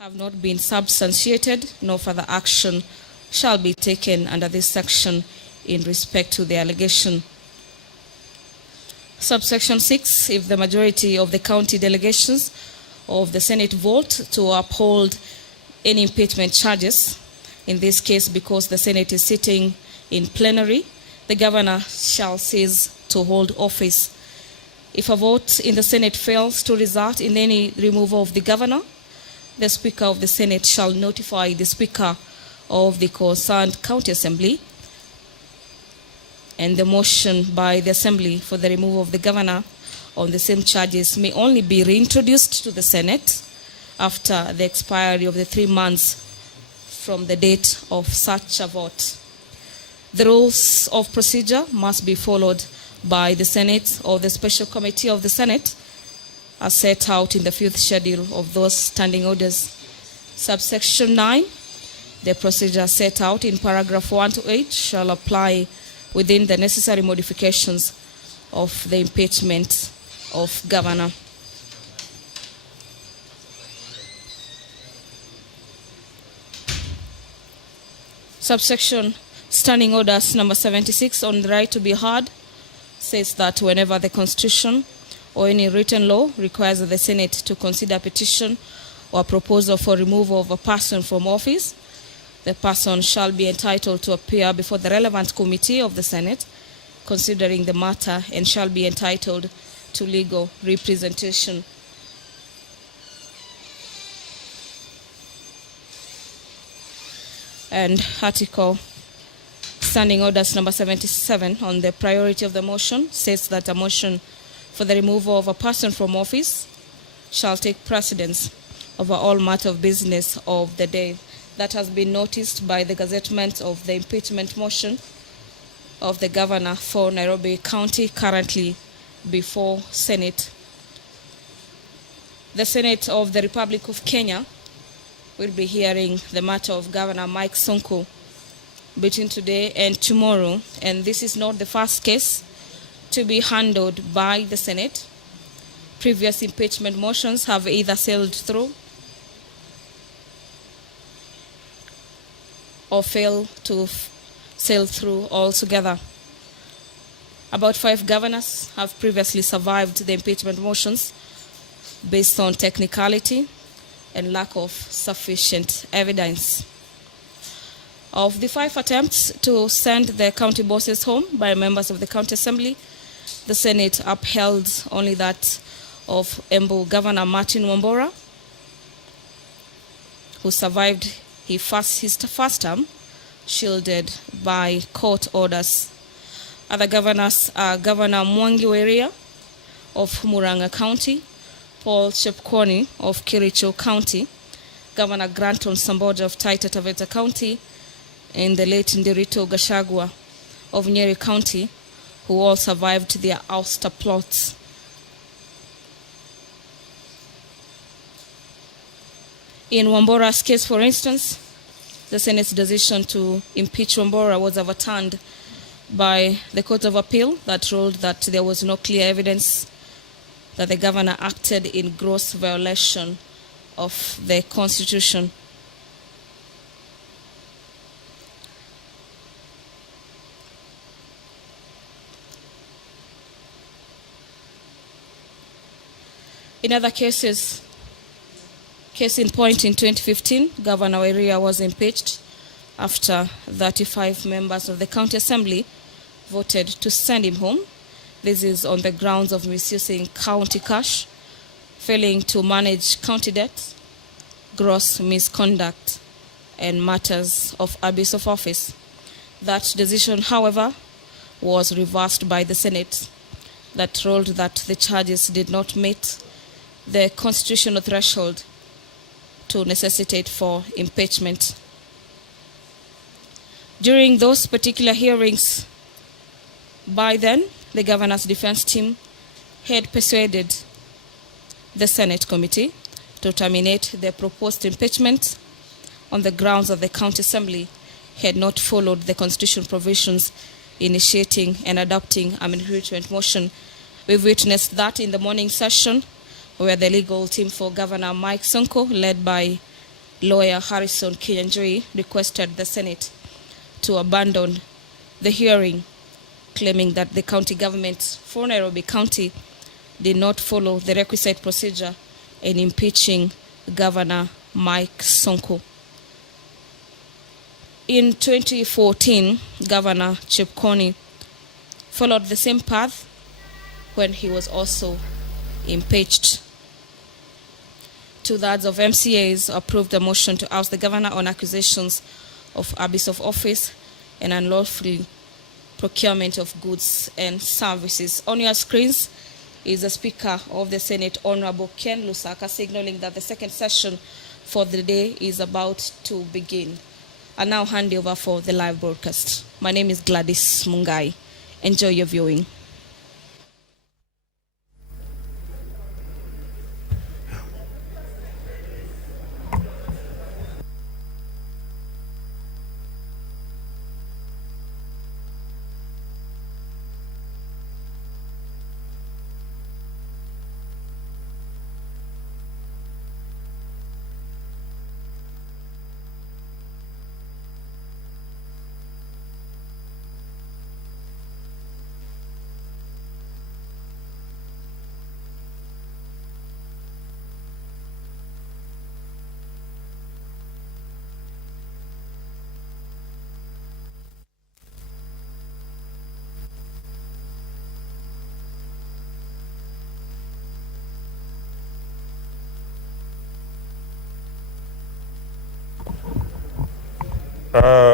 have not been substantiated, no further action shall be taken under this section in respect to the allegation. Subsection 6, if the majority of the county delegations of the Senate vote to uphold any impeachment charges, in this case because the Senate is sitting in plenary, the governor shall cease to hold office. If a vote in the Senate fails to result in any removal of the governor, the Speaker of the Senate shall notify the Speaker of the concerned county assembly, and the motion by the assembly for the removal of the governor on the same charges may only be reintroduced to the Senate after the expiry of the 3 months from the date of such a vote. The rules of procedure must be followed by the Senate or the special committee of the Senate as set out in the 5th schedule of those standing orders. Subsection 9, the procedure set out in paragraph 1 to 8 shall apply within the necessary modifications of the impeachment of governor. Subsection Standing Orders number 76 on the right to be heard says that whenever the Constitution or any written law requires the Senate to consider a petition or proposal for removal of a person from office, the person shall be entitled to appear before the relevant committee of the Senate considering the matter and shall be entitled to legal representation. And Article Standing Orders number 77 on the priority of the motion says that a motion for the removal of a person from office shall take precedence over all matter of business of the day. That has been noticed by the gazettement of the impeachment motion of the governor for Nairobi County, currently before Senate. The Senate of the Republic of Kenya will be hearing the matter of Governor Mike Sonko between today and tomorrow, and this is not the first case to be handled by the Senate. Previous impeachment motions have either sailed through or fail to sail through altogether. About 5 governors have previously survived the impeachment motions based on technicality and lack of sufficient evidence. Of the 5 attempts to send the county bosses home by members of the county assembly, the Senate upheld only that of Embu Governor Martin Wambora, who survived his first term, shielded by court orders. Other governors are Governor Mwangi Weria of Murang'a County, Paul Chepkwony of Kericho County, Governor Granton Samboja of Taita Taveta County, and the late Ndirito Gachagua of Nyeri County, who all survived their ouster plots. In Wambora's case, for instance, the Senate's decision to impeach Wambora was overturned by the Court of Appeal that ruled that there was no clear evidence that the governor acted in gross violation of the Constitution. In other cases, case in point in 2015, Governor Weria was impeached after 35 members of the county assembly voted to send him home. This is on the grounds of misusing county cash, failing to manage county debt, gross misconduct, and matters of abuse of office. That decision, however, was reversed by the Senate that ruled that the charges did not meet the constitutional threshold to necessitate for impeachment. During those particular hearings, by then, the governor's defense team had persuaded the Senate committee to terminate the proposed impeachment on the grounds that the county assembly had not followed the constitutional provisions initiating and adopting an impeachment motion. We've witnessed that in the morning session, where the legal team for Governor Mike Sonko, led by lawyer Harrison Kinyanjui requested the Senate to abandon the hearing, claiming that the county government for Nairobi County did not follow the requisite procedure in impeaching Governor Mike Sonko. In 2014, Governor Chepkoni followed the same path when he was also impeached. 2/3 of MCAs approved a motion to oust the governor on accusations of abuse of office and unlawful procurement of goods and services. On your screens is the Speaker of the Senate, Honorable Ken Lusaka, signaling that the second session for the day is about to begin. I now hand over for the live broadcast. My name is Gladys Mungai. Enjoy your viewing.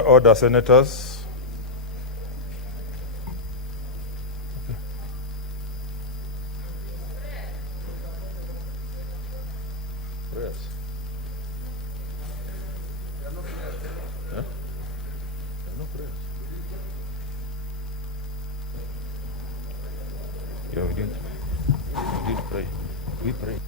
Order, Senators. Prayers. There are no prayers. Huh? There are no prayers. Yeah, we didn't pray. We prayed.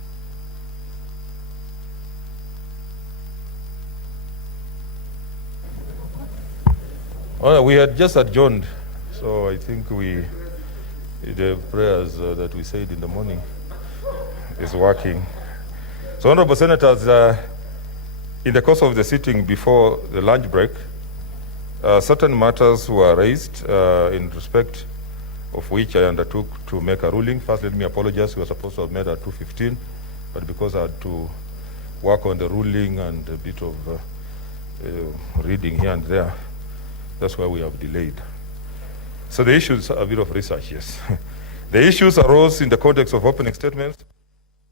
Well, we had just adjourned, so I think the prayers that we said in the morning is working. So, Honorable Senators, in the course of the sitting before the lunch break, certain matters were raised in respect of which I undertook to make a ruling. First, let me apologize. We were supposed to have met at 2:15, but because I had to work on the ruling and a bit of reading here and there, that's why we have delayed. So the issues are a bit of research, yes. The issues arose in the context of opening statements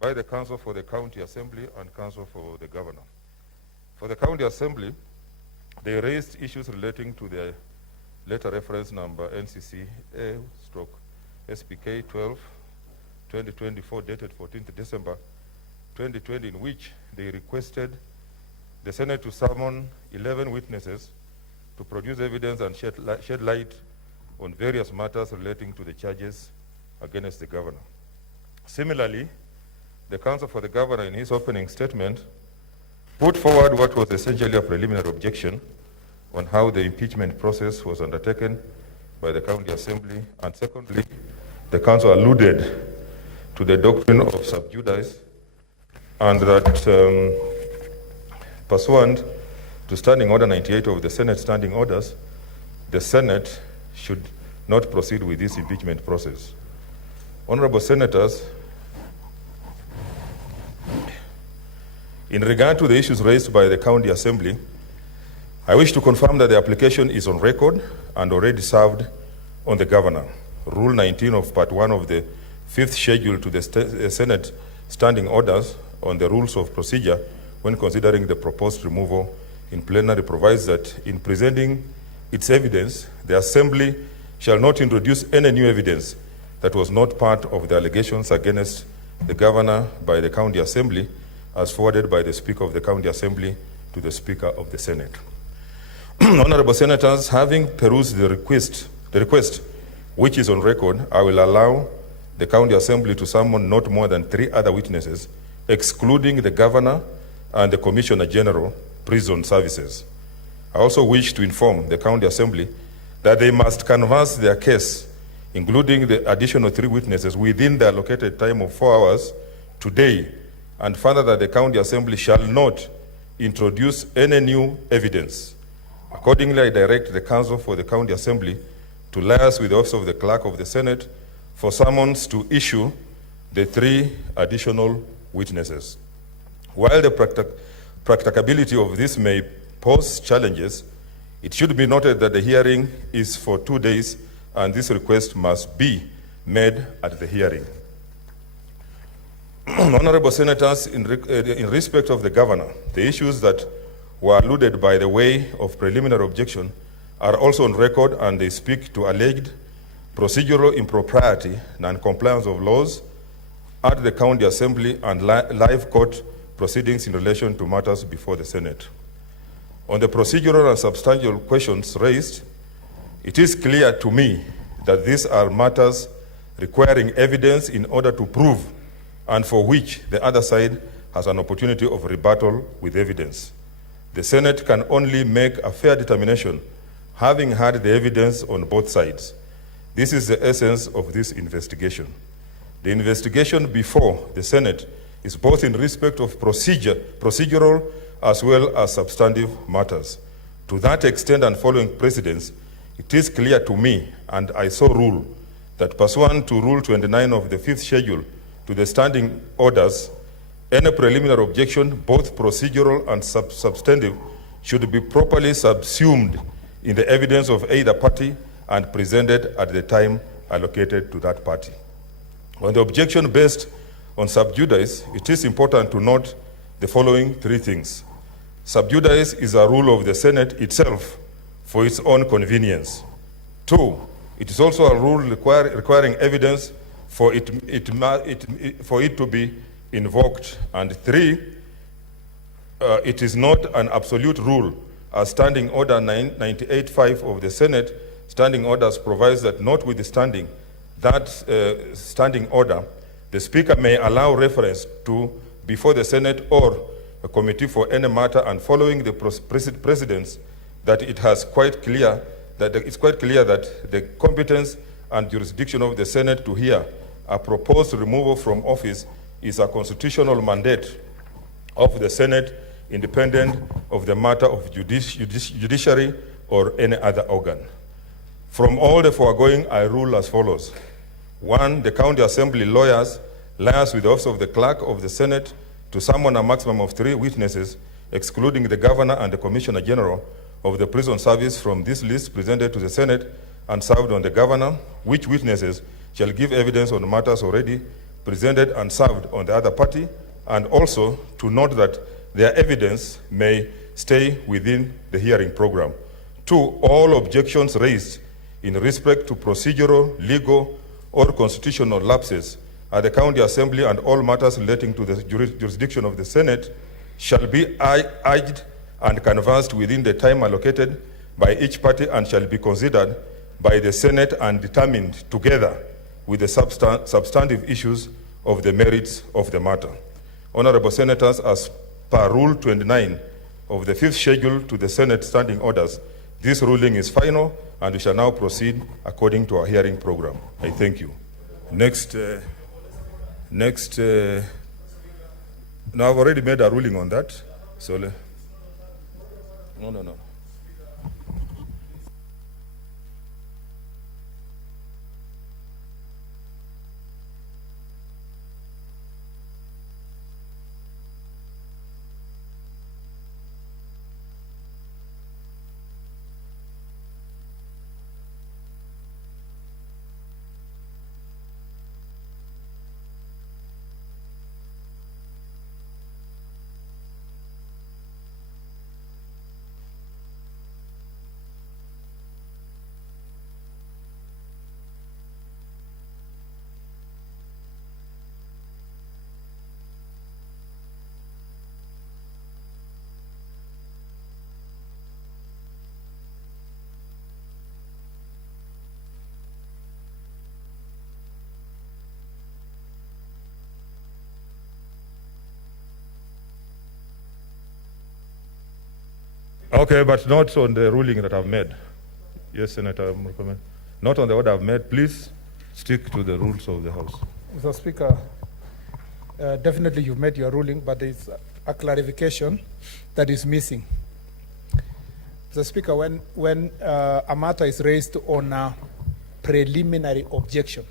by the Council for the County Assembly and Council for the Governor. For the County Assembly, they raised issues relating to the letter reference number NCCA/SPK 12/2024 dated 14th December 2020, in which they requested the Senate to summon 11 witnesses to produce evidence and shed light on various matters relating to the charges against the governor. Similarly, the Counsel for the Governor, in his opening statement, put forward what was essentially a preliminary objection on how the impeachment process was undertaken by the County Assembly. And secondly, the Counsel alluded to the doctrine of sub judice, and that pursuant to Standing Order 98 of the Senate Standing Orders, the Senate should not proceed with this impeachment process. Honorable Senators, in regard to the issues raised by the County Assembly, I wish to confirm that the application is on record and already served on the Governor. Rule 19 of Part 1 of the 5th schedule to the Senate Standing Orders on the rules of procedure when considering the proposed removal in plenary provides that in presenting its evidence, the Assembly shall not introduce any new evidence that was not part of the allegations against the Governor by the County Assembly as forwarded by the Speaker of the County Assembly to the Speaker of the Senate. Honorable Senators, having perused the request which is on record, I will allow the County Assembly to summon not more than 3 other witnesses, excluding the Governor and the Commissioner General, Prison Services. I also wish to inform the County Assembly that they must canvass their case, including the additional 3 witnesses, within the allocated time of 4 hours today, and further that the County Assembly shall not introduce any new evidence. Accordingly, I direct the Counsel for the County Assembly to liaise with the Office of the Clerk of the Senate for summons to issue the 3 additional witnesses. While the practicability of this may pose challenges, it should be noted that the hearing is for 2 days and this request must be made at the hearing. Honorable Senators, in respect of the Governor, the issues that were alluded by the way of preliminary objection are also on record, and they speak to alleged procedural impropriety, non-compliance of laws at the County Assembly, and live court proceedings in relation to matters before the Senate. On the procedural and substantial questions raised, it is clear to me that these are matters requiring evidence in order to prove, and for which the other side has an opportunity of rebuttal with evidence. The Senate can only make a fair determination having had the evidence on both sides. This is the essence of this investigation. The investigation before the Senate is both in respect of procedural as well as substantive matters. To that extent and following precedents, it is clear to me, and I so rule, that pursuant to Rule 29 of the 5th Schedule to the standing orders, any preliminary objection, both procedural and substantive, should be properly subsumed in the evidence of either party and presented at the time allocated to that party. On the objection based on sub judice, it is important to note the following 3 things. Sub judice is a rule of the Senate itself for its own convenience. 2, it is also a rule requiring evidence for it to be invoked. And 3, it is not an absolute rule, as Standing Order 98.5 of the Senate Standing Orders provides that notwithstanding that standing order, the Speaker may allow reference to before the Senate or a committee for any matter, and following the precedents, that it's quite clear that the competence and jurisdiction of the Senate to hear a proposed removal from office is a constitutional mandate of the Senate, independent of the matter of judiciary or any other organ. From all the foregoing, I rule as follows. 1, the County Assembly lawyers liaise with the Office of the Clerk of the Senate to summon a maximum of 3 witnesses, excluding the Governor and the Commissioner General of the Prison Service from this list presented to the Senate and served on the Governor, which witnesses shall give evidence on matters already presented and served on the other party, and also to note that their evidence may stay within the hearing program. 2, all objections raised in respect to procedural, legal, or constitutional lapses at the County Assembly and all matters relating to the jurisdiction of the Senate shall be urged and canvassed within the time allocated by each party, and shall be considered by the Senate and determined together with the substantive issues of the merits of the matter. Honorable Senators, as per Rule 29 of the 5th Schedule to the Senate Standing Orders, this ruling is final, and we shall now proceed according to our hearing program. I thank you. Next, now I've already made a ruling on that. So, no. Okay, but not on the ruling that I've made. Yes, Senator Murkomen. Not on the order I've made. Please stick to the rules of the House. Mr. Speaker, definitely you've made your ruling, but there's a clarification that is missing. Mr. Speaker, when a matter is raised on a preliminary objection,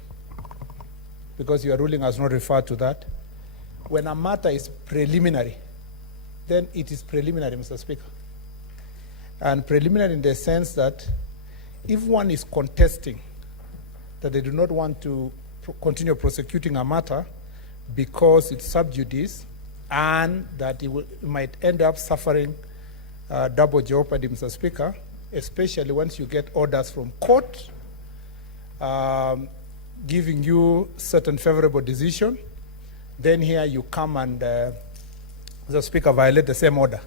because your ruling has not referred to that, when a matter is preliminary, then it is preliminary, Mr. Speaker. And preliminary in the sense that if one is contesting that they do not want to continue prosecuting a matter because it's sub judice and that it might end up suffering double jeopardy, Mr. Speaker, especially once you get orders from court giving you certain favorable decision, then here you come and, Mr. Speaker, violate the same order.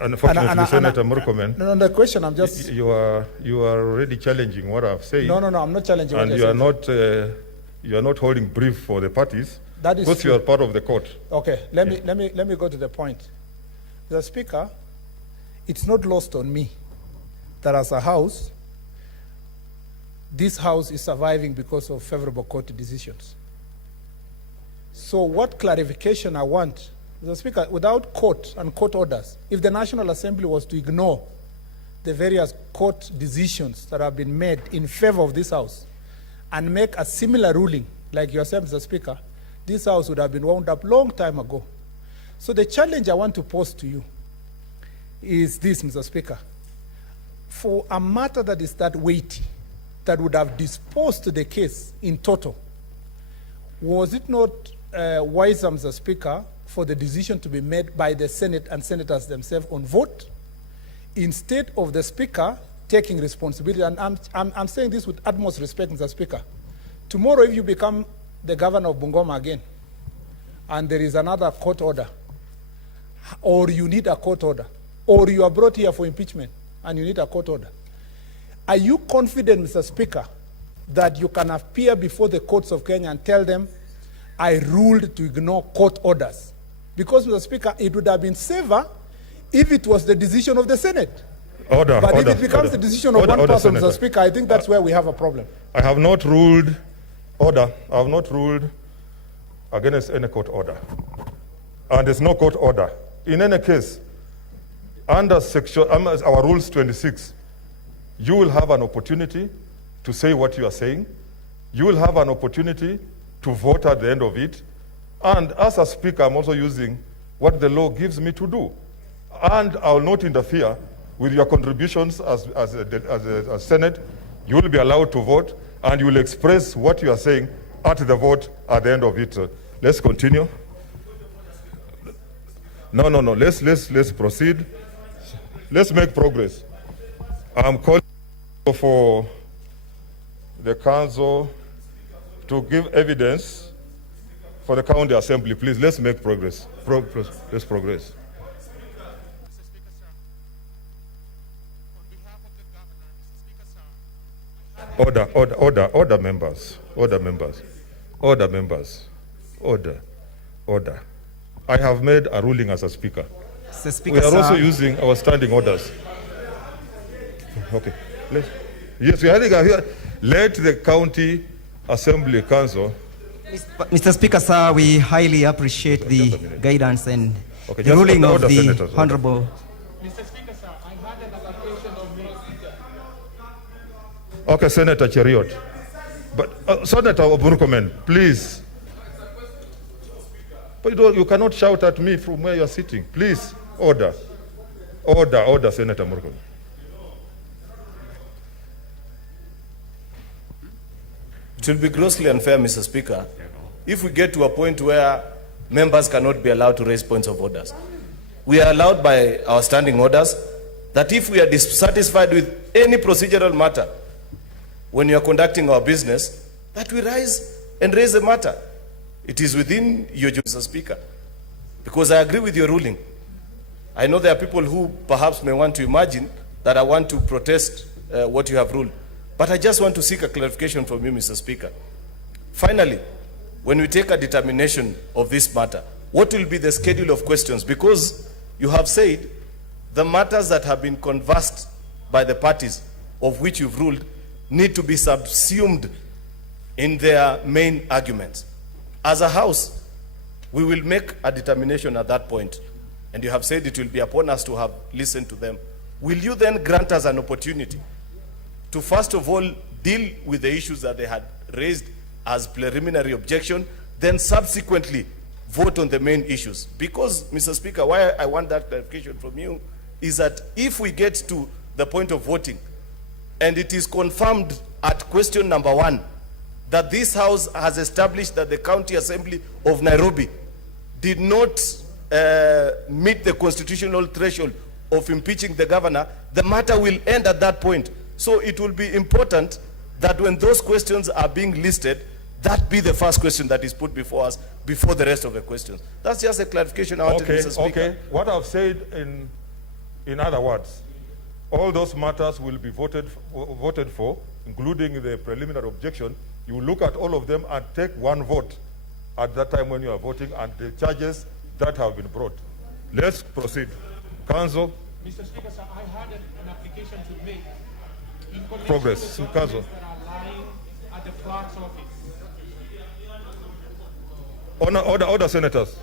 Unfortunately, Senator Murkomen, no, the question I'm just... You are already challenging what I've said. No, I'm not challenging what you are you are not holding brief for the parties. That is because true. You are part of the court. Okay, let me go to the point. The Speaker, it's not lost on me that as a house, this house is surviving because of favorable court decisions. So what clarification I want, Mr. Speaker, without court and court orders, if the National Assembly was to ignore the various court decisions that have been made in favor of this house and make a similar ruling like yourself, Mr. Speaker, this house would have been wound up long time ago. So the challenge I want to pose to you is this, Mr. Speaker. For a matter that is that weighty, that would have disposed the case in total, was it not wiser, Mr. Speaker, for the decision to be made by the Senate and senators themselves on vote, instead of the Speaker taking responsibility? And I'm saying this with utmost respect, Mr. Speaker. Tomorrow, if you become the governor of Bungoma again, and there is another court order, or you need a court order, or you are brought here for impeachment, and you need a court order, are you confident, Mr. Speaker, that you can appear before the courts of Kenya and tell them, I ruled to ignore court orders? Because, Mr. Speaker, it would have been safer if it was the decision of the Senate. But if it becomes the decision of one person, Mr. Speaker, I think that's where we have a problem. I have not ruled I have not ruled against any court order. And there's no court order. In any case, under our rules 26, you will have an opportunity to say what you are saying. You will have an opportunity to vote at the end of it. And as a speaker, I'm also using what the law gives me to do. And I will not interfere with your contributions as a Senate. You will be allowed to vote, and you will express what you are saying at the vote at the end of it. Let's continue. No. Let's proceed. Let's make progress. I'm calling for the council to give evidence for the county assembly. Please, let's make progress. Let's progress. Order, members. Order. I have made a ruling as a speaker. Speaker, we are sir, also using our standing orders. Okay. Yes, let the county assembly council. Mr. Speaker, sir, we highly appreciate the guidance and okay, the ruling of the senators, Honorable. Mr. Speaker, sir, I had an application of me. Okay, Senator Cheriot. But Senator Murkomen, please. But you cannot shout at me from where you are sitting. Please, order. Order, Senator Murkomen. It will be grossly unfair, Mr. Speaker, if we get to a point where members cannot be allowed to raise points of orders. We are allowed by our standing orders that if we are dissatisfied with any procedural matter, when you are conducting our business, that we rise and raise the matter. It is within your duty, Mr. Speaker, because I agree with your ruling. I know there are people who perhaps may want to imagine that I want to protest what you have ruled. But I just want to seek a clarification from you, Mr. Speaker. Finally, when we take a determination of this matter, what will be the schedule of questions? Because you have said the matters that have been conversed by the parties of which you've ruled need to be subsumed in their main arguments. As a house, We will make a determination at that point. And you have said it will be upon us to have listened to them. Will you then grant us an opportunity to first of all deal with the issues that they had raised as preliminary objection, then subsequently vote on the main issues? Because, Mr. Speaker, why I want that clarification from you is that if we get to the point of voting and it is confirmed at question number 1 that this House has established that the County Assembly of Nairobi did not meet the constitutional threshold of impeaching the governor, the matter will end at that point. So it will be important that when those questions are being listed, that be the first question that is put before us, before the rest of the questions. That's just a clarification I wanted, Mr. Speaker. Okay. What I've said in other words, all those matters will be voted for, including the preliminary objection. You look at all of them and take one vote at that time when you are voting and the charges that have been brought. Let's proceed. Council. Mr. Speaker, sir, I had an application to make in connection Progress. with the documents that are lying at the clerk's office. Order, senators.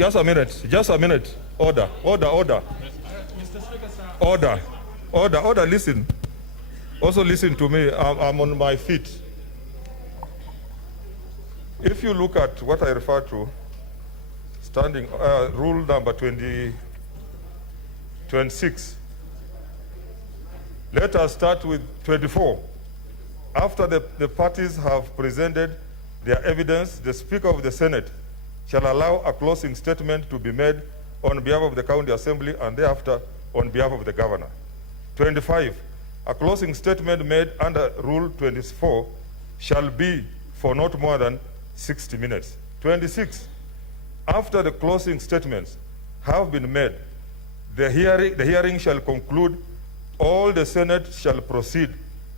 Just a minute. Order. Mr. Speaker, sir. Order, listen. Also listen to me, I'm on my feet. If you look at what I refer to, standing rule number 26, let us start with 24. After the parties have presented their evidence, the Speaker of the Senate shall allow a closing statement to be made on behalf of the County Assembly and thereafter on behalf of the Governor. 25, a closing statement made under Rule 24 shall be for not more than 60 minutes. 26, after the closing statements have been made, the hearing shall conclude. All the Senate shall proceed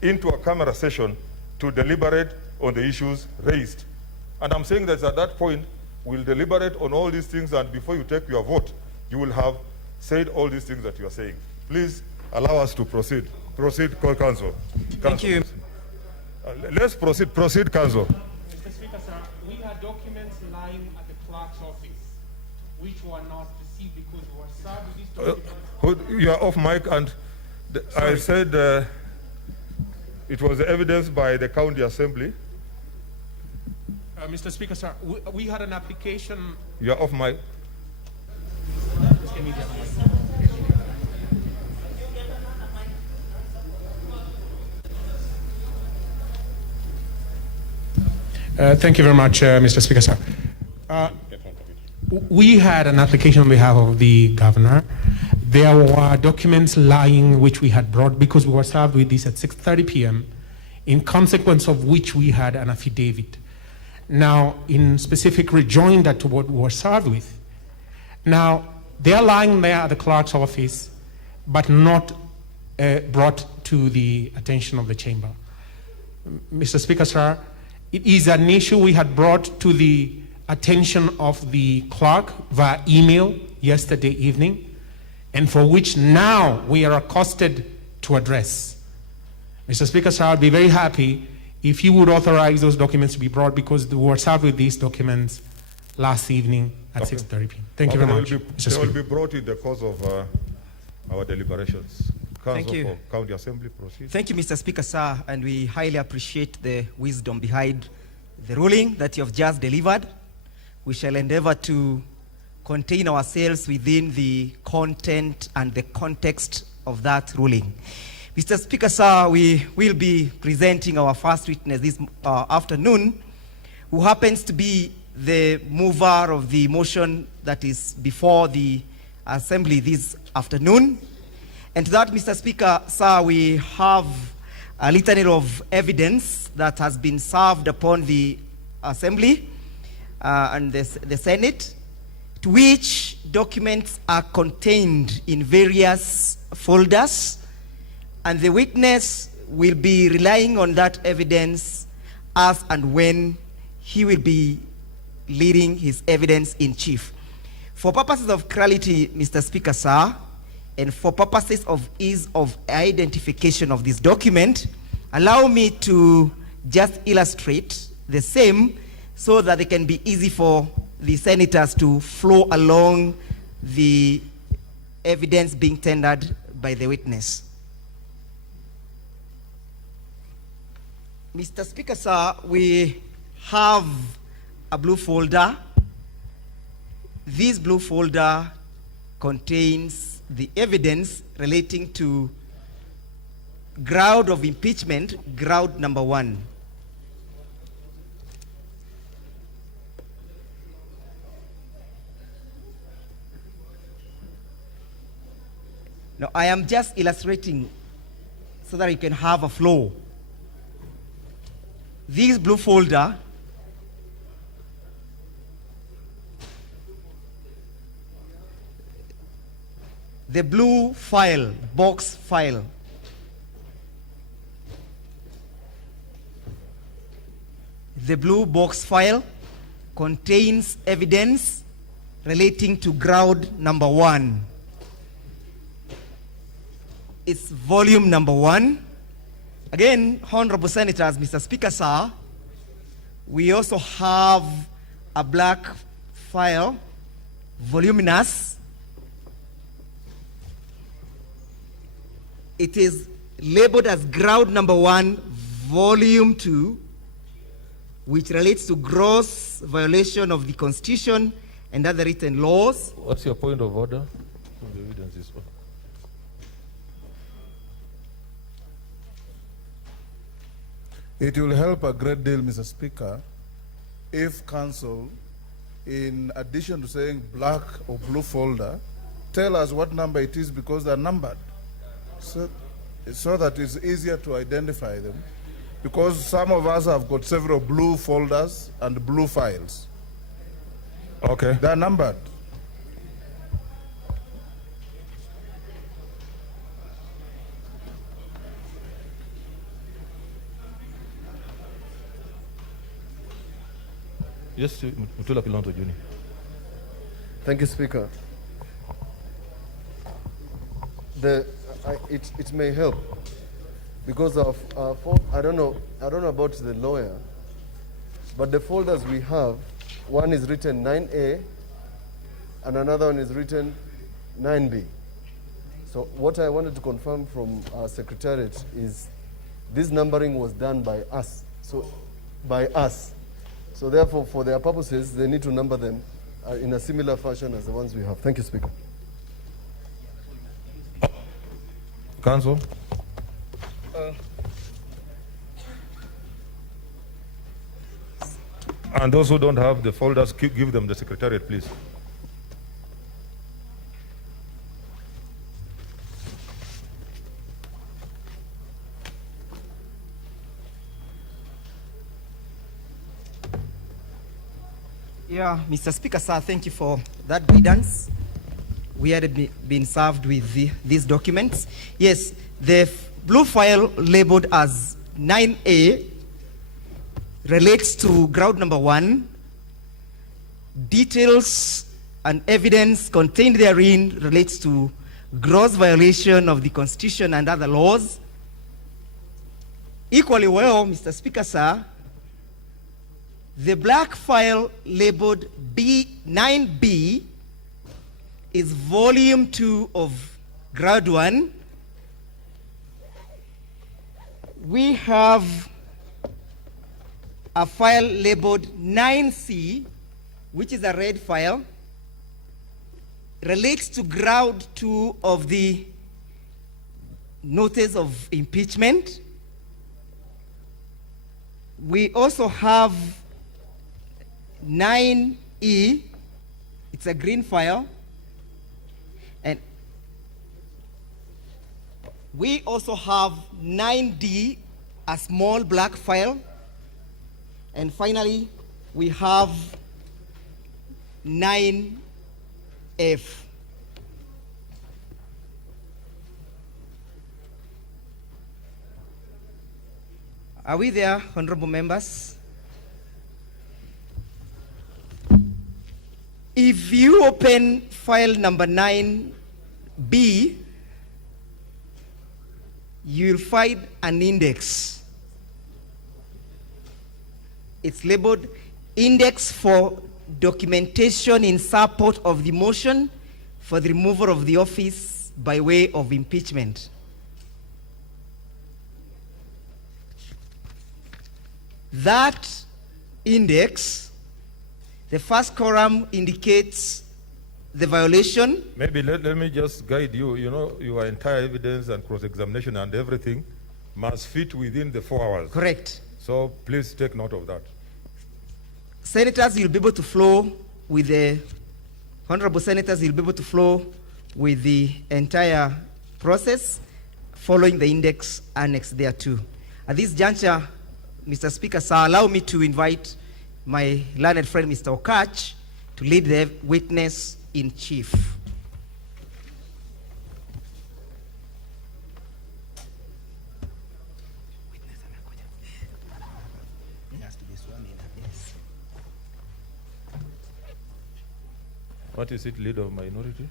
into a camera session to deliberate on the issues raised. And I'm saying that at that point, we'll deliberate on all these things, and before you take your vote, you will have said all these things that you are saying. Please allow us to proceed. Proceed, Council. Thank you. Let's proceed. Proceed, Council. Mr. Speaker, sir, we had documents lying at the clerk's office which were not received because we were served with these documents. You are off mic, and I said it was evidenced by the County Assembly. Mr. Speaker, sir, we had an application. You are off mic. Thank you very much, Mr. Speaker, sir. We had an application on behalf of the governor. There were documents lying which we had brought because we were served with this at 6:30 p.m., in consequence of which we had an affidavit. Now, in specific rejoinder to what we were served with. Now, they are lying there at the clerk's office, but not brought to the attention of the chamber. Mr. Speaker, sir, it is an issue we had brought to the attention of the clerk via email yesterday evening, and for which now we are accosted to address. Mr. Speaker, sir, I'd be very happy if you would authorize those documents to be brought, because we were served with these documents last evening at 6:30 p.m. Thank you very much. They will be brought in the course of our deliberations. Thank you. For County Assembly, proceed. Thank you, Mr. Speaker, sir, and we highly appreciate the wisdom behind the ruling that you have just delivered. We shall endeavor to contain ourselves within the content and the context of that ruling. Mr. Speaker, sir, we will be presenting our first witness this afternoon, who happens to be the mover of the motion that is before the Assembly this afternoon. And to that, Mr. Speaker, sir, we have a litany of evidence that has been served upon the Assembly and the Senate, to which documents are contained in various folders, and the witness will be relying on that evidence as and when he will be leading his evidence in chief. For purposes of clarity, Mr. Speaker, sir, and for purposes of ease of identification of this document, allow me to just illustrate the same so that it can be easy for the senators to flow along the evidence being tendered by the witness. Mr. Speaker, sir, we have a blue folder. This blue folder contains the evidence relating to ground of impeachment, ground number 1. Now, I am just illustrating so that you can have a flow. This blue folder the blue file, box file, the blue box file contains evidence relating to ground number 1. It's volume number 1. Again, Honorable Senators, Mr. Speaker, sir, we also have a black file, voluminous. It is labeled as ground number 1, volume 2, which relates to gross violation of the Constitution and other written laws. What's your point of order? The evidence is on. It will help a great deal, Mr. Speaker, if Council, in addition to saying black or blue folder, tell us what number it is because they're numbered, so that it's easier to identify them. Because some of us have got several blue folders and blue files. Okay. They're numbered. Yes, Mutula Kilonto Juni. Thank you, Speaker. It may help because of I don't know about the lawyer, but the folders we have, one is written 9A and another one is written 9B. So what I wanted to confirm from our Secretariat is this numbering was done by us. So therefore, for their purposes, they need to number them in a similar fashion as the ones we have. Thank you, Speaker. Council? And those who don't have the folders, give them the Secretariat, please. Yeah, Mr. Speaker, sir, thank you for that guidance. We had been served with these documents. Yes, the blue file labeled as 9A relates to ground number 1. Details and evidence contained therein relates to gross violation of the Constitution and other laws. Equally well, Mr. Speaker, sir, the black file labeled B9B is volume 2 of ground 1. We have a file labeled 9C, which is a red file, relates to ground 2 of the notice of impeachment. We also have 9E, it's a green file, and we also have 9D, a small black file, and finally we have 9F. Are we there, honorable members? If you open file number 9B, you'll find an index. It's labeled Index for documentation in support of the motion for the removal of the office by way of impeachment. That index, the first column indicates the violation. Maybe let me just guide you. You know, your entire evidence and cross-examination and everything must fit within the 4 hours. Correct. So please take note of that. Senators, you'll be able to flow with the, honorable senators, you'll be able to flow with the entire process following the index annex thereto. At this juncture, Mr. Speaker, sir, allow me to invite my learned friend, Mr. Okach, to lead the witness in chief. What is it, leader of minority?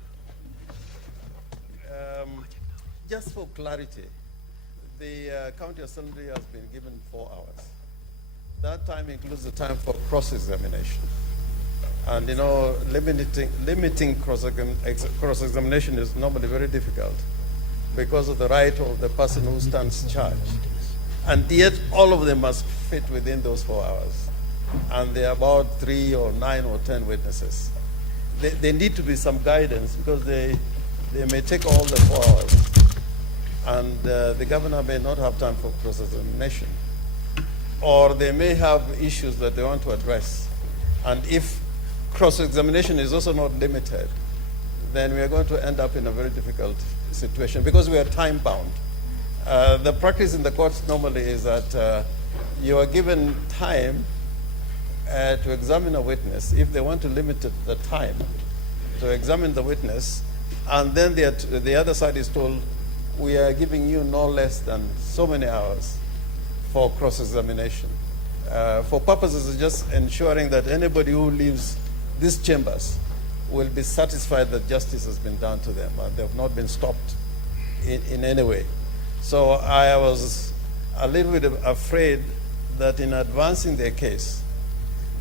Just for clarity, the County Assembly has been given 4 hours. That time includes the time for cross-examination. And you know, limiting cross-examination is normally very difficult because of the right of the person who stands charged. And yet all of them must fit within those 4 hours. And there are about 3 or 9 or 10 witnesses. There need to be some guidance because they may take all the 4 hours. And the governor may not have time for cross-examination. Or they may have issues that they want to address. And if cross-examination is also not limited, then we are going to end up in a very difficult situation because we are time-bound. The practice in the courts normally is that you are given time to examine a witness if they want to limit the time to examine the witness, and then the other side is told, we are giving you no less than so many hours for cross-examination. For purposes of just ensuring that anybody who leaves these chambers will be satisfied that justice has been done to them and they have not been stopped in any way. So I was a little bit afraid that in advancing their case,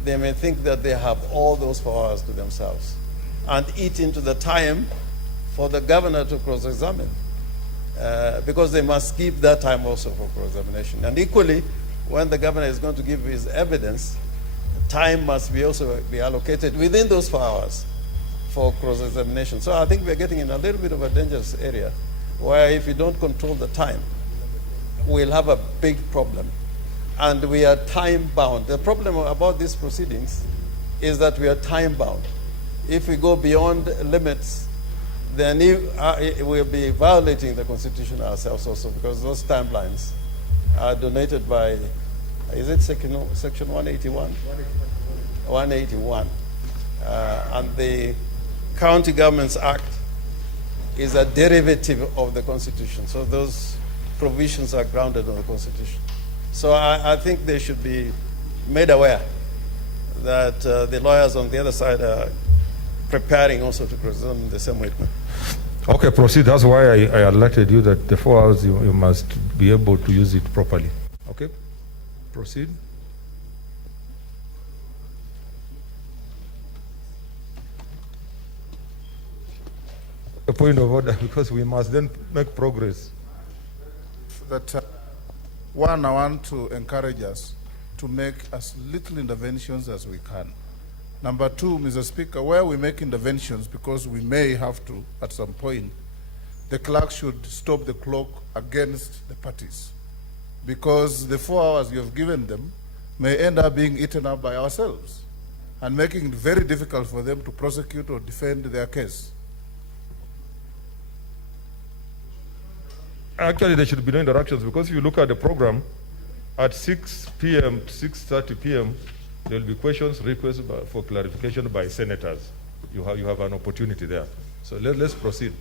they may think that they have all those 4 hours to themselves and eat into the time for the governor to cross-examine. Because they must keep that time also for cross-examination. And equally, when the governor is going to give his evidence, time must be also be allocated within those 4 hours for cross-examination. So I think we're getting in a little bit of a dangerous area where if you don't control the time, we'll have a big problem. And we are time-bound. The problem about these proceedings is that we are time-bound. If we go beyond limits, then we'll be violating the Constitution ourselves also because those timelines are donated by, is it section 181? 181. And the County Governments Act is a derivative of the Constitution. So those provisions are grounded on the Constitution. So I think they should be made aware that the lawyers on the other side are preparing also to present the same witness. Okay, proceed. That's why I alerted you that the 4 hours you must be able to use it properly. Okay, proceed. A point of order because we must then make progress. That one, I want to encourage us to make as little interventions as we can. Number two, Mr. Speaker, where we make interventions, because we may have to at some point, the clerk should stop the clock against the parties, because the 4 hours you have given them may end up being eaten up by ourselves and making it very difficult for them to prosecute or defend their case. Actually, there should be no interactions because if you look at the program, at 6 p.m. to 6:30 p.m., there will be questions, requests for clarification by senators. You have an opportunity there. So let's proceed.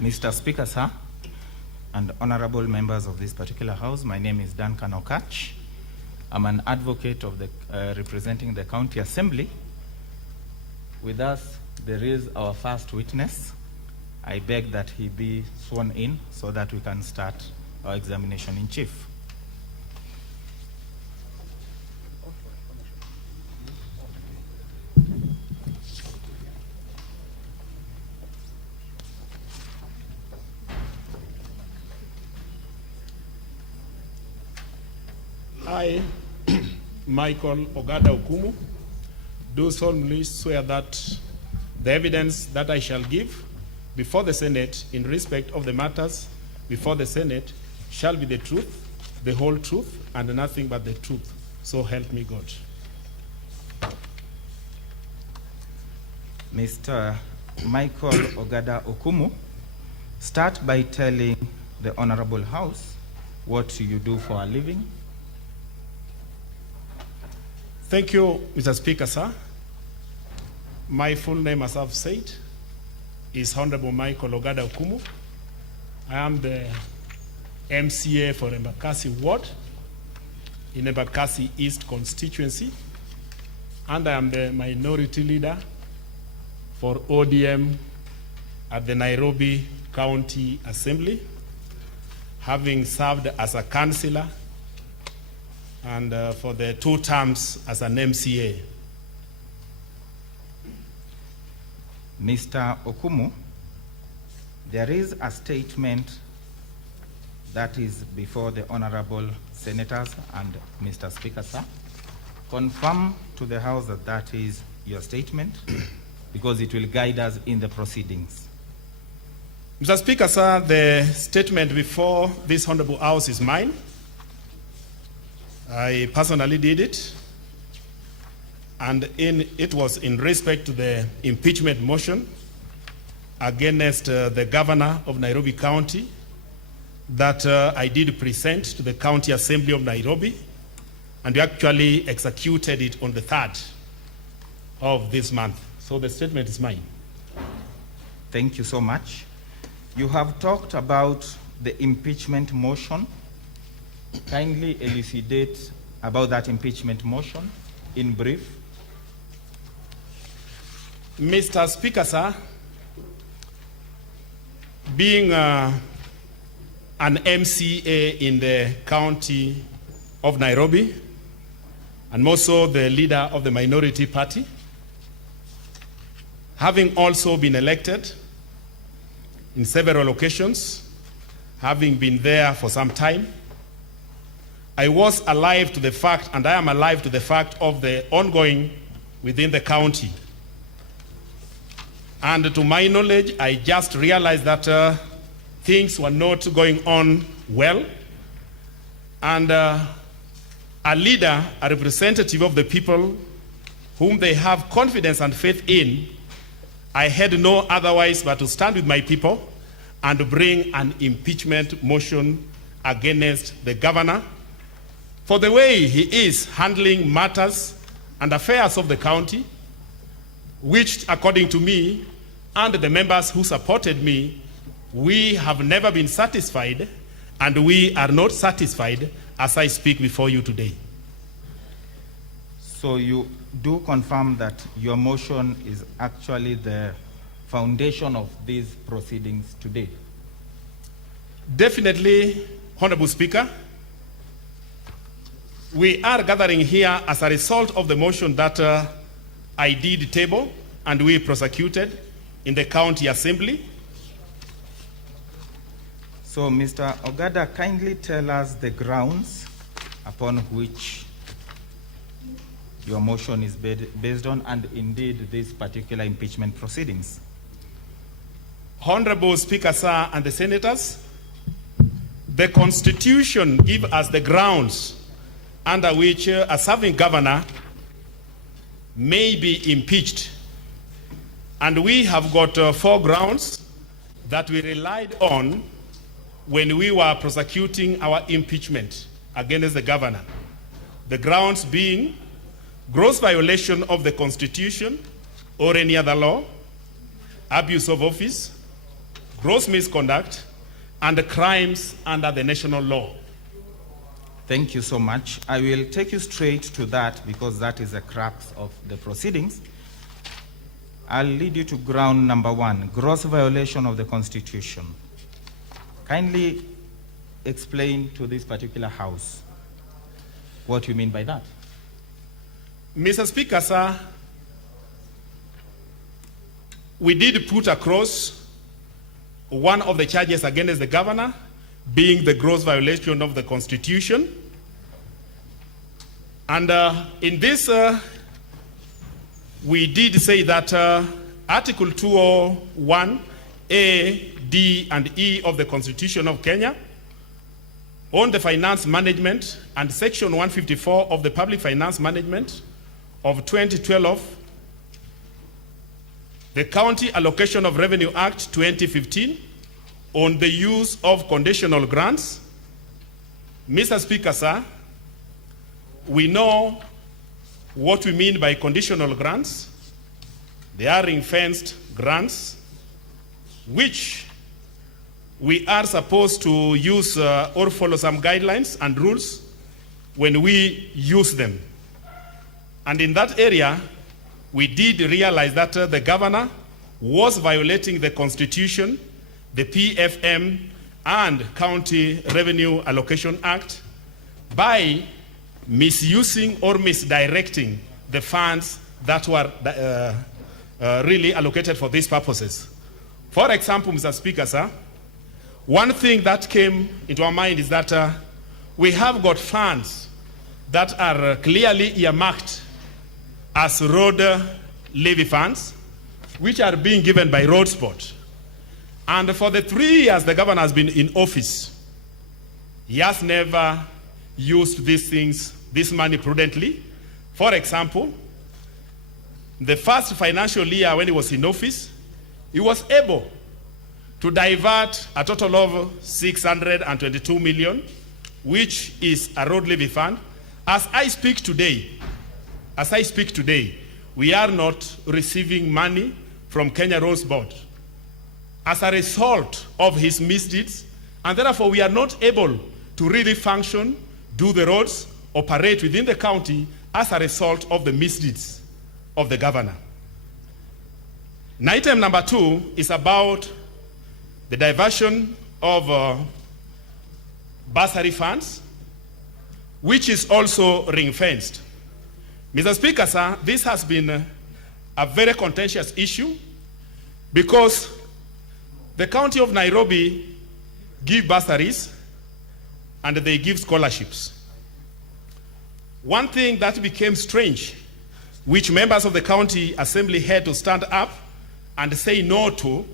Mr. Speaker, sir, and honorable members of this particular house. My name is Duncan Okach. I'm an advocate of the representing the County Assembly. With us, there is our first witness. I beg that he be sworn in so that we can start our examination in chief. I, Michael Ogada Okumu, do solemnly swear that the evidence that I shall give before the Senate in respect of the matters before the Senate shall be the truth, the whole truth, and nothing but the truth. So help me God. Mr. Michael Ogada Okumu, start by telling the Honorable House what you do for a living. Thank you, Mr. Speaker, sir. My full name, as I've said, is Honorable Michael Ogada Okumu. I am the MCA for Embakasi Ward in Embakasi East constituency, and I am the minority leader for ODM at the Nairobi County Assembly, having served as a councillor and for the 2 terms as an MCA. Mr. Okumu, there is a statement that is before the honorable senators and Mr. Speaker, sir. Confirm to the House that that is your statement because it will guide us in the proceedings. Mr. Speaker, sir, the statement before this honorable House is mine. I personally did it, and it was in respect to the impeachment motion against the governor of Nairobi County that I did present to the County Assembly of Nairobi, and we actually executed it on the 3rd of this month. So the statement is mine. Thank you so much. You have talked about the impeachment motion. Kindly elucidate about that impeachment motion in brief. Mr. Speaker, sir, being an MCA in the county of Nairobi and also the leader of the minority party, having also been elected in several occasions, having been there for some time, I was alive to the fact, and I am alive to the fact of the ongoing within the county. And to my knowledge, I just realized that things were not going on well. And a leader, a representative of the people whom they have confidence and faith in, I had no otherwise but to stand with my people and bring an impeachment motion against the governor for the way he is handling matters and affairs of the county, which, according to me and the members who supported me, we have never been satisfied, and we are not satisfied as I speak before you today. So you do confirm that your motion is actually the foundation of these proceedings today? Definitely, Honorable Speaker. We are gathering here as a result of the motion that I did table and we prosecuted in the county assembly. So, Mr. Ogada, kindly tell us the grounds upon which your motion is based on, and indeed these particular impeachment proceedings. Honorable Speaker, sir, and the senators, the Constitution gives us the grounds under which a serving governor may be impeached. And we have got 4 grounds that we relied on when we were prosecuting our impeachment against the governor. The grounds being gross violation of the Constitution or any other law, abuse of office, gross misconduct, and crimes under the national law. Thank you so much. I will take you straight to that because that is the crux of the proceedings. I'll lead you to ground number 1, gross violation of the Constitution. Kindly explain to this particular House what you mean by that. Mr. Speaker, sir, we did put across one of the charges against the governor being the gross violation of the Constitution. And in this, we did say that Article 201, A, D, and E of the Constitution of Kenya on the finance management and Section 154 of the Public Finance Management of 2012, the County Allocation of Revenue Act 2015 on the use of conditional grants. Mr. Speaker, sir, we know what we mean by conditional grants. They are ring-fenced grants, which we are supposed to use or follow some guidelines and rules when we use them. And in that area, we did realize that the governor was violating the Constitution, the PFM, and County Revenue Allocation Act by misusing or misdirecting the funds that were really allocated for these purposes. For example, Mr. Speaker, sir, one thing that came into our mind is that we have got funds that are clearly earmarked as road levy funds, which are being given by road sport. And for the 3 years the governor has been in office, he has never used this money prudently. For example, the first financial year when he was in office, he was able to divert a total of 622 million, which is a road levy fund. As I speak today, we are not receiving money from Kenya Roads Board as a result of his misdeeds, and therefore we are not able to really function, do the roads, operate within the county as a result of the misdeeds of the governor. And item number 2 is about the diversion of bursary funds, which is also ring-fenced. Mr. Speaker, sir, this has been a very contentious issue because the county of Nairobi give bursaries and they give scholarships. One thing that became strange, which members of the county assembly had to stand up and say no to,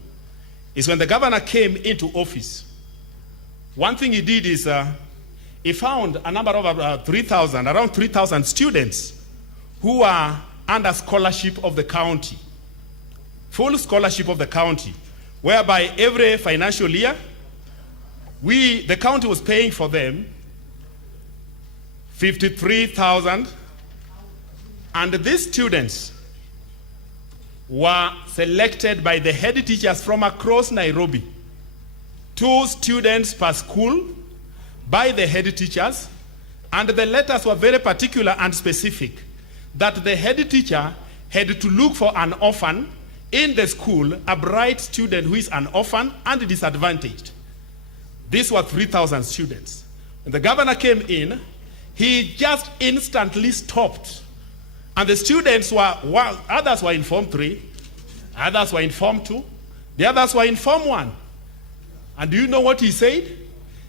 is when the governor came into office. One thing he did is he found a number of around 3,000 students who are under scholarship of the county, full scholarship of the county, whereby every financial year, the county was paying for them 53,000, and these students were selected by the head teachers from across Nairobi. 2 students per school by the head teachers, and the letters were very particular and specific that the head teacher had to look for an orphan in the school, a bright student who is an orphan and disadvantaged. These were 3,000 students. When the governor came in, he just instantly stopped. And the students others were in Form 3, others were in Form 2, the others were in Form 1. And do you know what he said?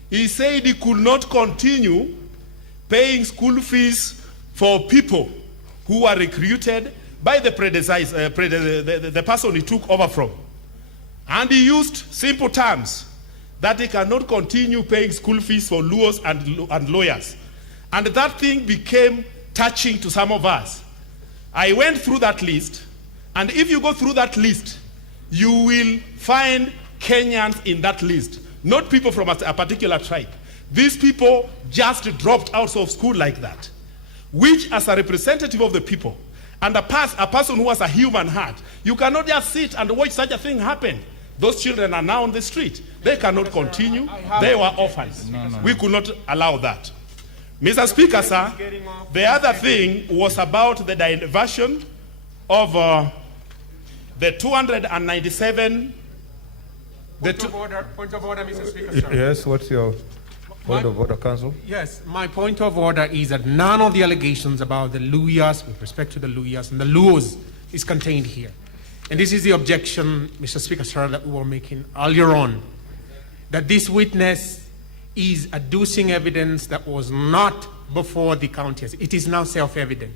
He said he could not continue paying school fees for people who were recruited by the predecessor, the person he took over from. And he used simple terms that he cannot continue paying school fees for lawyers and lawyers. And that thing became touching to some of us. I went through that list, and if you go through that list, you will find Kenyans in that list, not people from a particular tribe. These people just dropped out of school like that, which as a representative of the people, and a person who has a human heart, you cannot just sit and watch such a thing happen. Those children are now on the street. They cannot continue. They were orphans. We could not allow that. Mr. Speaker, sir, the other thing was about the diversion of the 297. Point of order, Mr. Speaker, sir. Yes, what's your point of order, Counsel? Yes, my point of order is that none of the allegations about the Luyas, with respect to the Luyas and the Luos, is contained here. And this is the objection, Mr. Speaker, sir, that we were making earlier on, that this witness is adducing evidence that was not before the county. It is now self-evident.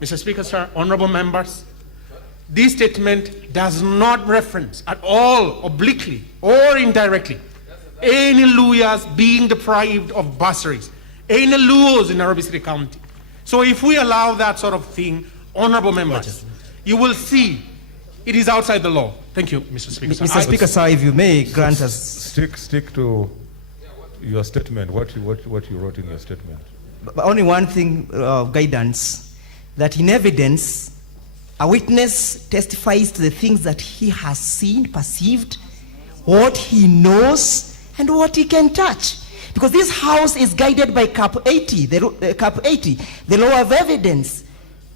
Mr. Speaker, sir, honorable members, this statement does not reference at all, obliquely or indirectly, any Luyas being deprived of bursaries, any Luos in Nairobi City County. So if we allow that sort of thing, honorable members, you will see it is outside the law. Thank you, Mr. Speaker. Mr. Speaker, sir, if you may grant us... Stick to your statement, what you wrote in your statement. But only one thing of guidance, that in evidence, a witness testifies to the things that he has seen, perceived, what he knows, and what he can touch. Because this house is guided by Cap 80, the law of evidence.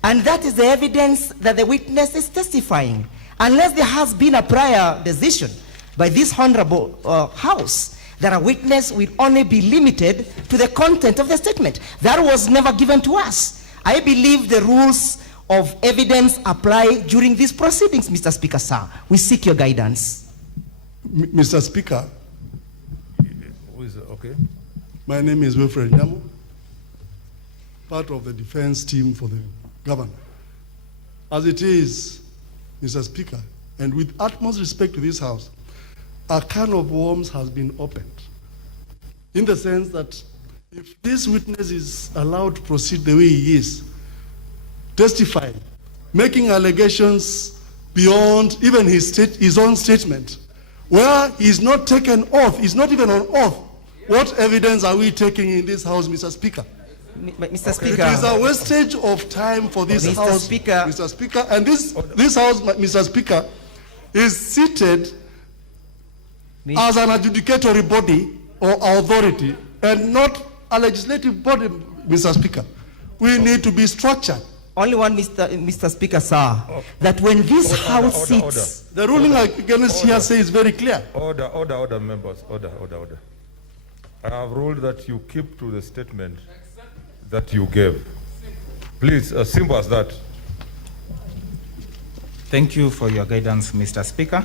And that is the evidence that the witness is testifying. Unless there has been a prior decision by this honorable house that a witness will only be limited to the content of the statement. That was never given to us. I believe the rules of evidence apply during these proceedings, Mr. Speaker, sir. We seek your guidance. Mr. Speaker. Who is it? Okay. My name is Wilfred Nyamu, part of the defense team for the governor. As it is, Mr. Speaker, and with utmost respect to this house, a can of worms has been opened. In the sense that if this witness is allowed to proceed the way he is, testifying, making allegations beyond even his own statement, where he's not taken oath, he's not even on oath, what evidence are we taking in this house, Mr. Speaker? Mr. Speaker. It is a wastage of time for this house, Mr. Speaker. And this house, Mr. Speaker, is seated as an adjudicatory body or authority and not a legislative body, Mr. Speaker. We need to be structured. Only one, Mr. Speaker, sir, that when this house sits... The ruling against hearsay is very clear. Order, members. Order. I have ruled that you keep to the statement that you gave. Please, as simple as that. Thank you for your guidance, Mr. Speaker.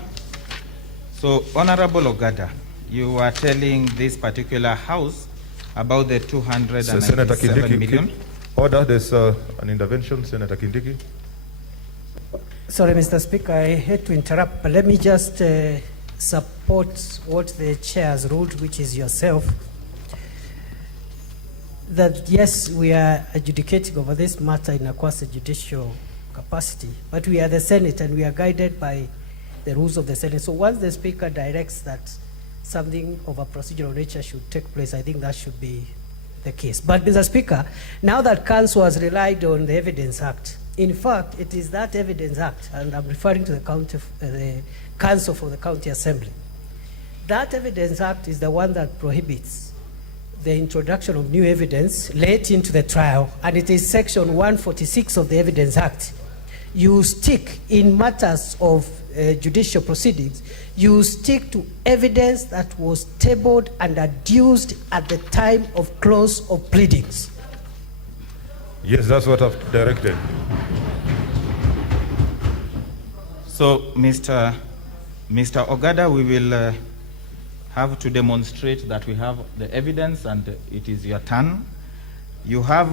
So, Honorable Ogada, you were telling this particular house about the 297 million. Order, there's an intervention, Senator Kindiki. Sorry, Mr. Speaker, I hate to interrupt, but let me just support what the chair has ruled, which is yourself, that yes, we are adjudicating over this matter in a quasi-judicial capacity, but we are the Senate and we are guided by the rules of the Senate. So once the Speaker directs that something of a procedural nature should take place, I think that should be the case. But Mr. Speaker, now that Council has relied on the Evidence Act, in fact, it is that Evidence Act, and I'm referring to the Council for the County Assembly. That Evidence Act is the one that prohibits the introduction of new evidence late into the trial, and it is Section 146 of the Evidence Act. You stick in matters of judicial proceedings, you stick to evidence that was tabled and adduced at the time of close of pleadings. Yes, that's what I've directed. So, Mr. Ogada, we will have to demonstrate that we have the evidence, and it is your turn. You have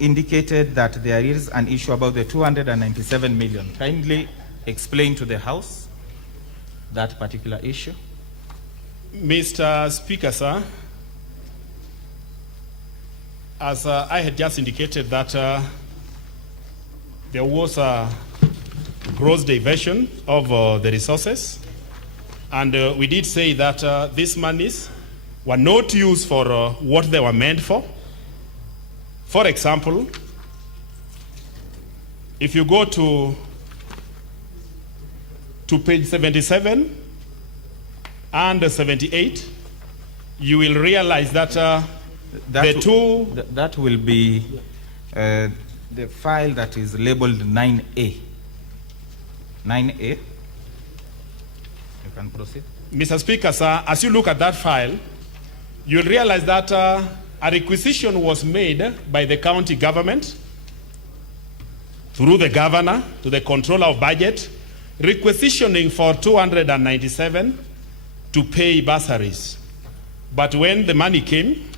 indicated that there is an issue about the 297 million. Kindly explain to the House that particular issue. Mr. Speaker, sir, as I had just indicated that there was a gross diversion of the resources, and we did say that these monies were not used for what they were meant for. For example, if you go to page 77 and 78, you will realize that that will be the file that is labeled 9A. 9A. You can proceed. Mr. Speaker, sir, as you look at that file, you'll realize that a requisition was made by the county government through the governor to the controller of budget, requisitioning for 297 to pay bursaries. But when the money came,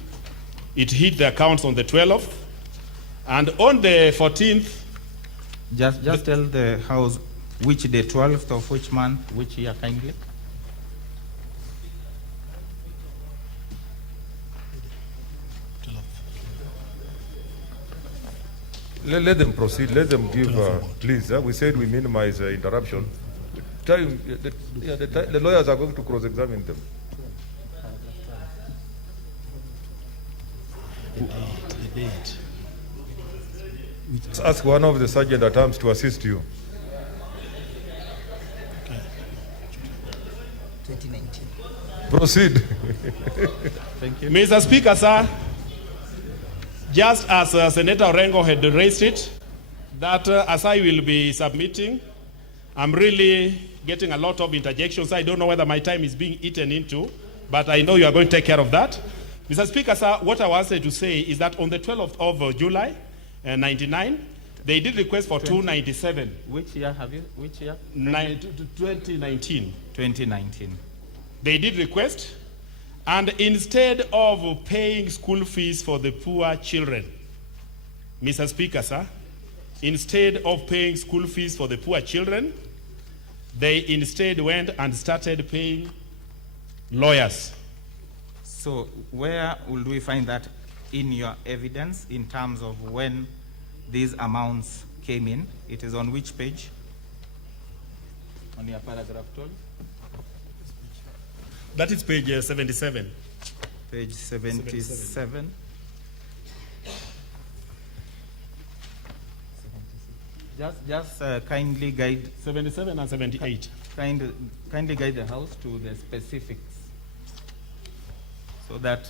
it hit the accounts on the 12th, and on the 14th... Just tell the House which day, 12th of which month, which year, kindly? Let them proceed. Let them give, please. We said we minimize interruption. The lawyers are going to cross-examine them. The date. Let's ask one of the sergeant at arms to assist you. 2019. Proceed. Thank you. Mr. Speaker, sir, just as Senator Orengo had raised it, that as I will be submitting, I'm really getting a lot of interjections. I don't know whether my time is being eaten into, but I know you are going to take care of that. Mr. Speaker, sir, what I wanted to say is that on the 12th of July, 99, they did request for 297. Which year have you? Which year? 2019. 2019. They did request, and instead of paying school fees for the poor children, Mr. Speaker, sir, instead of paying school fees for the poor children, they instead went and started paying lawyers. So where would we find that in your evidence in terms of when these amounts came in? It is on which page? On your paragraph 12? That is page 77. Page 77. Just kindly guide 77 and 78. Kindly guide the House to the specifics, so that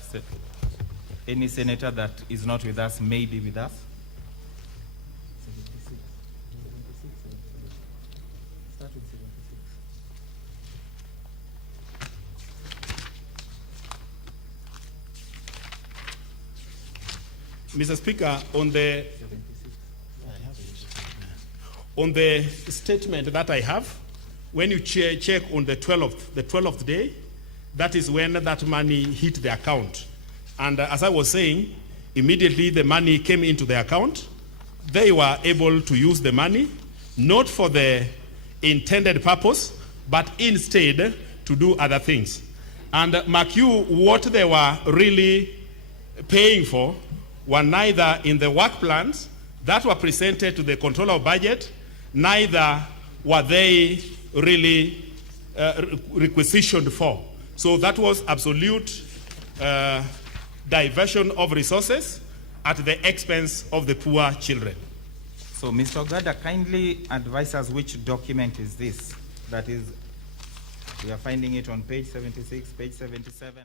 any senator that is not with us may be with us. Start with 76. Mr. Speaker, on the statement that I have, when you check on the 12th day, that is when that money hit the account. And as I was saying, immediately the money came into the account. They were able to use the money, not for the intended purpose, but instead to do other things. And mark you, what they were really paying for were neither in the work plans that were presented to the controller of budget, neither were they really requisitioned for. So that was absolute diversion of resources at the expense of the poor children. So, Mr. Ogada, kindly advise us which document is this? That is, we are finding it on page 76, page 77.